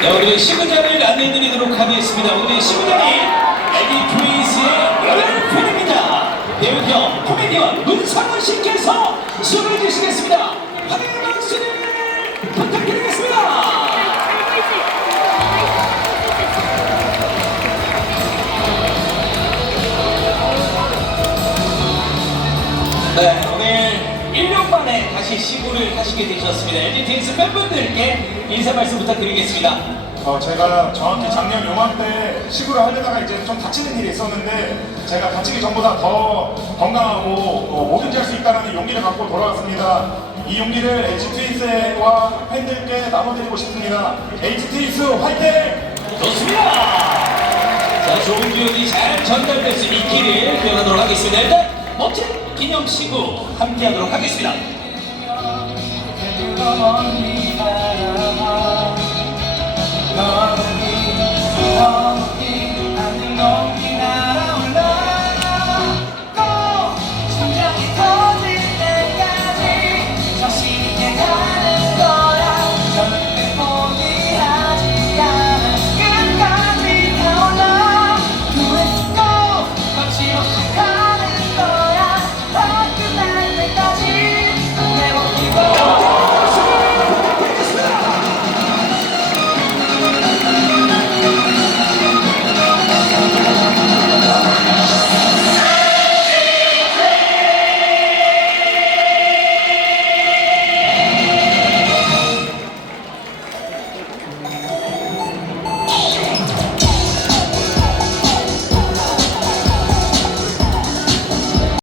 네, 오늘의 시구장을 안내해드리도록 하겠습니다. 오늘의 시구장이 에디 트윈스의 열팬입니다. 배우 겸 코미디언 문상훈 씨께서 수고해 주시겠습니다. 환영의 박수를 부탁드리겠습니다. 네, 오늘 1년 만에 다시 시구를 하시게 되셨습니다. LG 트윈스 팬분들께 인사 말씀 부탁드리겠습니다. 어, 제가 정확히 작년 요맘때 시구를 하려다가 이제 좀 다치는 일이 있었는데 제가 다치기 전보다 더 건강하고 어, 뭐든지 할 수 있다는 용기를 갖고 돌아왔습니다. 이 용기를 H 트윈스와 팬들께 나눠드리고 싶습니다. H 트윈스 화이팅! 좋습니다. 자, 좋은 기운이 잘 전달될 수 있기를 기원하도록 하겠습니다. 일단 멋진 기념시구 함께하도록 하겠습니다.